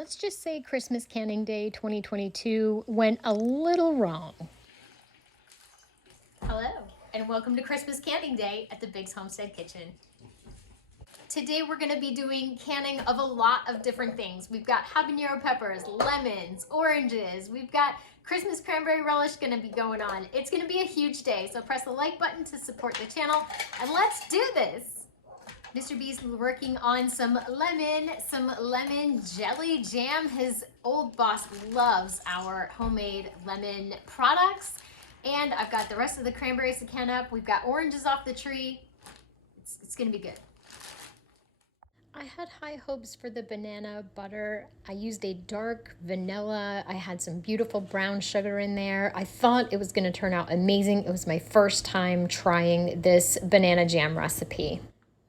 Let's just say Christmas Canning Day 2022 went a little wrong. Hello, and welcome to Christmas Canning Day at the Biggs Homestead Kitchen. Today we're going to be doing canning of a lot of different things. We've got habanero peppers, lemons, oranges. We've got Christmas cranberry relish going to be going on. It's going to be a huge day, so press the like button to support the channel, and let's do this. Mr. B's working on some lemon jelly jam. His old boss loves our homemade lemon products. And I've got the rest of the cranberries to can up. We've got oranges off the tree. It's gonna be good. I had high hopes for the banana butter. I used a dark vanilla. I had some beautiful brown sugar in there. I thought it was gonna turn out amazing. It was my first time trying this banana jam recipe.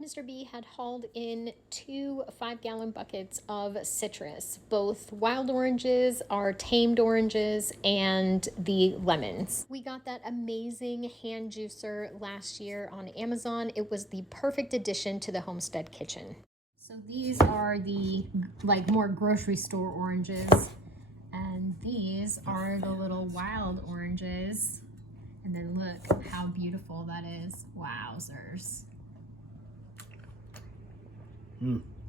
Mr. B had hauled in 2 5-gallon buckets of citrus, both wild oranges, our tamed oranges, and the lemons. We got that amazing hand juicer last year on Amazon. It was the perfect addition to the Homestead Kitchen. So these are the more grocery store oranges, and these are the little wild oranges. And then look how beautiful that is. Wowzers.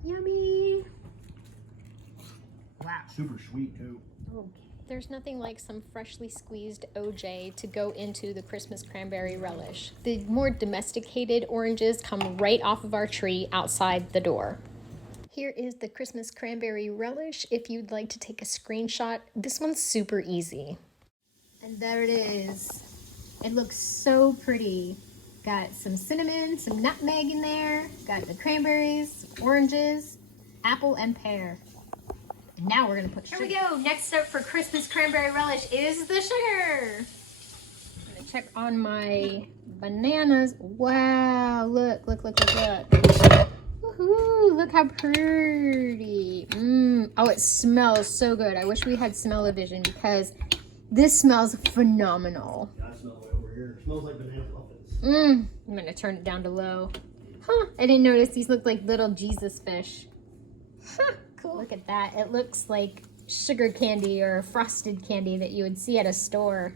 Yummy. Wow. Super sweet too. Okay. There's nothing like some freshly squeezed OJ to go into the Christmas cranberry relish. The more domesticated oranges come right off of our tree outside the door. Here is the Christmas cranberry relish if you'd like to take a screenshot. This one's super easy. And there it is. It looks so pretty. Got some cinnamon, some nutmeg in there. Got the cranberries, oranges, apple, and pear. And now we're gonna put sugar. Here we go. Next up for Christmas cranberry relish is the sugar. I'm gonna check on my bananas. Wow, look. Woohoo, look how pretty. Oh, it smells so good. I wish we had smell-o-vision because this smells phenomenal. Yeah, I smell it over here. It smells like banana muffins. I'm gonna turn it down to low. Huh, I didn't notice these look like little Jesus fish. Huh, cool. Look at that. It looks like sugar candy or frosted candy that you would see at a store.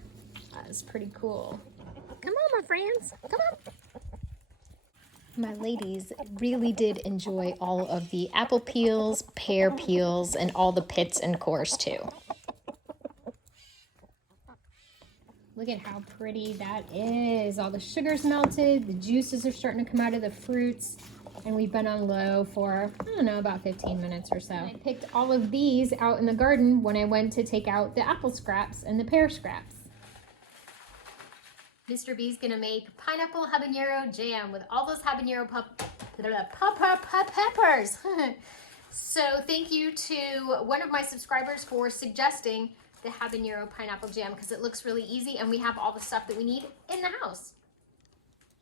That's pretty cool. Come on, my friends. Come on. My ladies really did enjoy all of the apple peels, pear peels, and all the pits and cores too. Look at how pretty that is. All the sugar's melted, the juices are starting to come out of the fruits, and we've been on low for, I don't know, about 15 minutes or so. I picked all of these out in the garden when I went to take out the apple scraps and the pear scraps. Mr. B's gonna make pineapple habanero jam with all those habanero peppers. So thank you to one of my subscribers for suggesting the habanero pineapple jam because it looks really easy and we have all the stuff that we need in the house.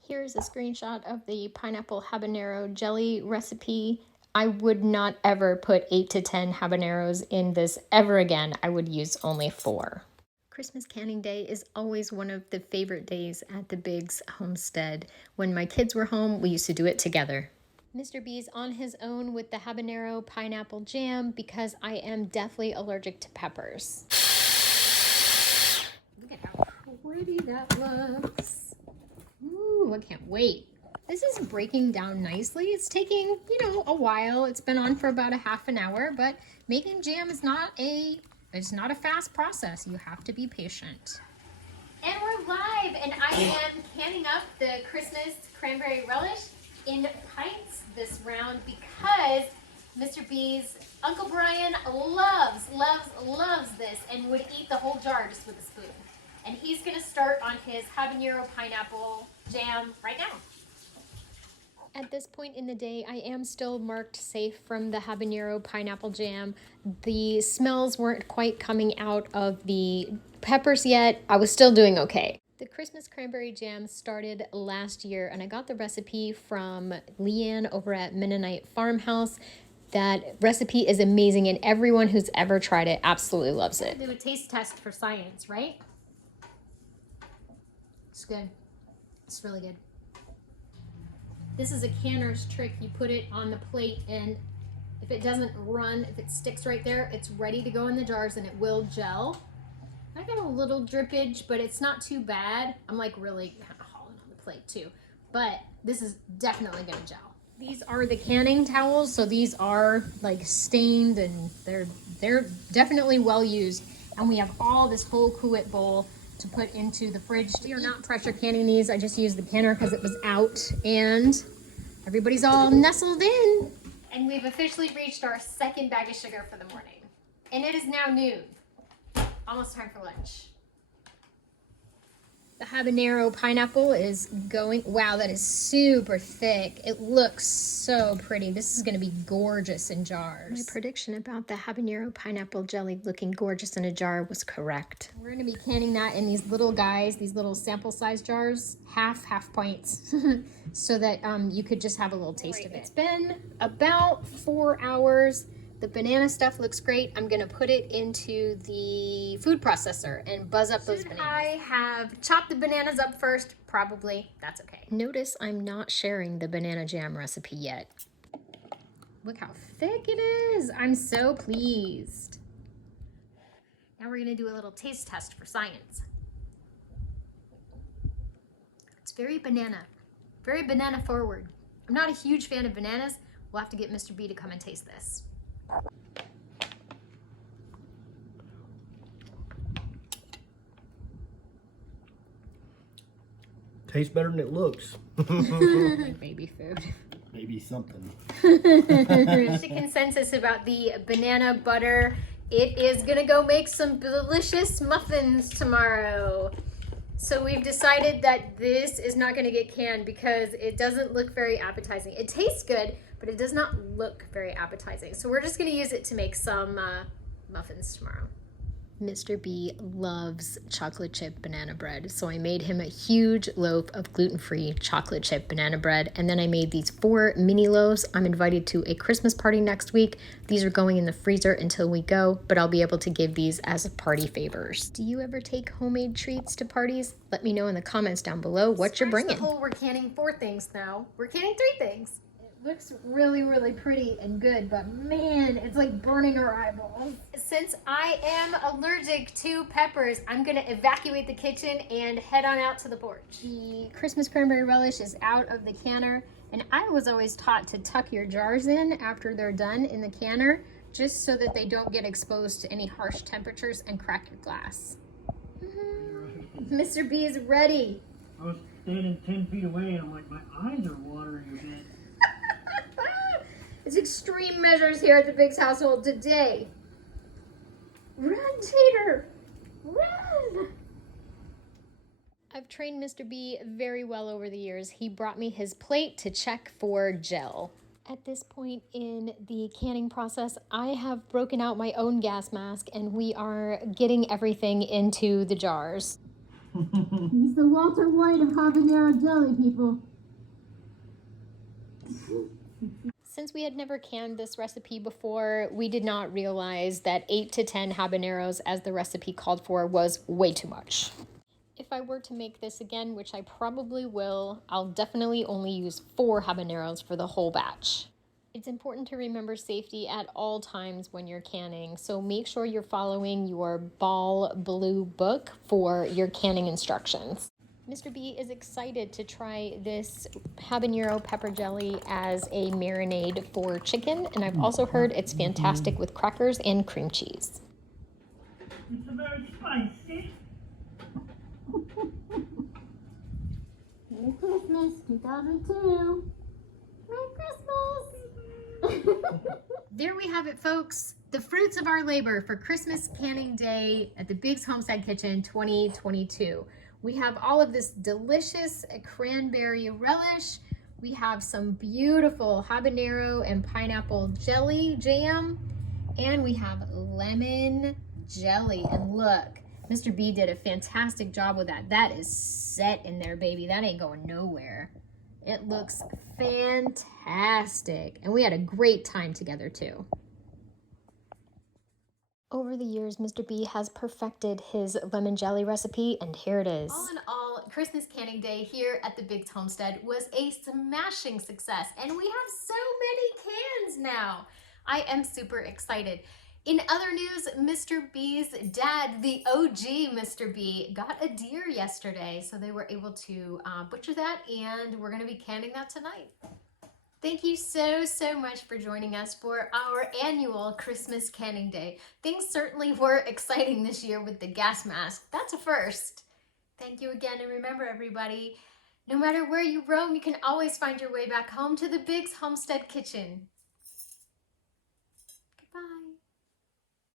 Here's a screenshot of the pineapple habanero jelly recipe. I would not ever put 8 to 10 habaneros in this ever again. I would use only 4. Christmas Canning Day is always one of the favorite days at the Biggs Homestead. When my kids were home, we used to do it together. Mr. B's on his own with the habanero pineapple jam because I am deathly allergic to peppers. Look at how pretty that looks. Ooh, I can't wait. This is breaking down nicely. It's taking, a while. It's been on for about a half an hour, but making jam is not a fast process. You have to be patient. And we're live, and I am canning up the Christmas cranberry relish in pints this round because Mr. B's Uncle Brian loves this and would eat the whole jar just with a spoon. And he's gonna start on his habanero pineapple jam right now. At this point in the day, I am still marked safe from the habanero pineapple jam. The smells weren't quite coming out of the peppers yet. I was still doing okay. The Christmas cranberry jam started last year, and I got the recipe from Leanne over at Mennonite Farmhouse. That recipe is amazing, and everyone who's ever tried it absolutely loves it. Do a taste test for science, right? It's good. It's really good. This is a canner's trick. You put it on the plate and If it doesn't run, if it sticks right there, it's ready to go in the jars and it will gel. I got a little drippage, but it's not too bad. I'm like really kind of hauling on the plate too, but this is definitely gonna gel. These are the canning towels, so these are like stained and they're definitely well used. And we have all this whole cruet bowl to put into the fridge. We are not pressure canning these. I just used the canner because it was out and everybody's all nestled in. And we've officially reached our second bag of sugar for the morning. And it is now noon. Almost time for lunch. The habanero pineapple is going, wow, that is super thick. It looks so pretty. This is gonna be gorgeous in jars. My prediction about the habanero pineapple jelly looking gorgeous in a jar was correct. We're gonna be canning that in these little guys, these little sample size jars, half pints, so that you could just have a little taste of it. It's been about 4 hours. The banana stuff looks great. I'm gonna put it into the food processor and buzz up those bananas. I have chopped the bananas up first, probably. That's okay. Notice I'm not sharing the banana jam recipe yet. Look how thick it is. I'm so pleased. Now we're gonna do a little taste test for science. It's very banana forward. I'm not a huge fan of bananas. We'll have to get Mr. B to come and taste this. Tastes better than it looks. Baby food. Maybe something. There's a consensus about the banana butter. It is gonna go make some delicious muffins tomorrow. So we've decided that this is not gonna get canned because it doesn't look very appetizing. It tastes good, but it does not look very appetizing. So we're just gonna use it to make some muffins tomorrow. Mr. B loves chocolate chip banana bread, so I made him a huge loaf of gluten-free chocolate chip banana bread, and then I made these 4 mini loaves. I'm invited to a Christmas party next week. These are going in the freezer until we go, but I'll be able to give these as party favors. Do you ever take homemade treats to parties? Let me know in the comments down below what you're bringing. We're canning 4 things now. We're canning 3 things. Looks really pretty and good, but man, it's like burning our eyeballs. Since I am allergic to peppers, I'm gonna evacuate the kitchen and head on out to the porch. The Christmas cranberry relish is out of the canner, and I was always taught to tuck your jars in after they're done in the canner, just so that they don't get exposed to any harsh temperatures and crack your glass. Mr. B is ready. I was standing 10 feet away and I'm like, my eyes are watering a bit. It's extreme measures here at the Biggs household today. Run, Tater! Run! I've trained Mr. B very well over the years. He brought me his plate to check for gel. At this point in the canning process, I have broken out my own gas mask and we are getting everything into the jars. He's the Walter White of habanero jelly, people. Since we had never canned this recipe before, we did not realize that 8 to 10 habaneros, as the recipe called for, was way too much. If I were to make this again, which I probably will, I'll definitely only use 4 habaneros for the whole batch. It's important to remember safety at all times when you're canning, so make sure you're following your Ball Blue book for your canning instructions. Mr. B is excited to try this habanero pepper jelly as a marinade for chicken, and I've also heard it's fantastic with crackers and cream cheese. It's very spicy. Merry Christmas, 2002. Merry Christmas! There we have it, folks. The fruits of our labor for Christmas Canning Day at the Biggs Homestead Kitchen 2022. We have all of this delicious cranberry relish. We have some beautiful habanero and pineapple jelly jam. And we have lemon jelly. And look, Mr. B did a fantastic job with that. That is set in there, baby. That ain't going nowhere. It looks fantastic. And we had a great time together too. Over the years, Mr. B has perfected his lemon jelly recipe, and here it is. All in all, Christmas Canning Day here at the Biggs Homestead was a smashing success, and we have so many cans now. I am super excited. In other news, Mr. B's dad, the OG Mr. B, got a deer yesterday, so they were able to butcher that, and we're going to be canning that tonight. Thank you so much for joining us for our annual Christmas Canning Day. Things certainly were exciting this year with the gas mask. That's a first. Thank you again, and remember everybody, no matter where you roam, you can always find your way back home to the Biggs Homestead Kitchen.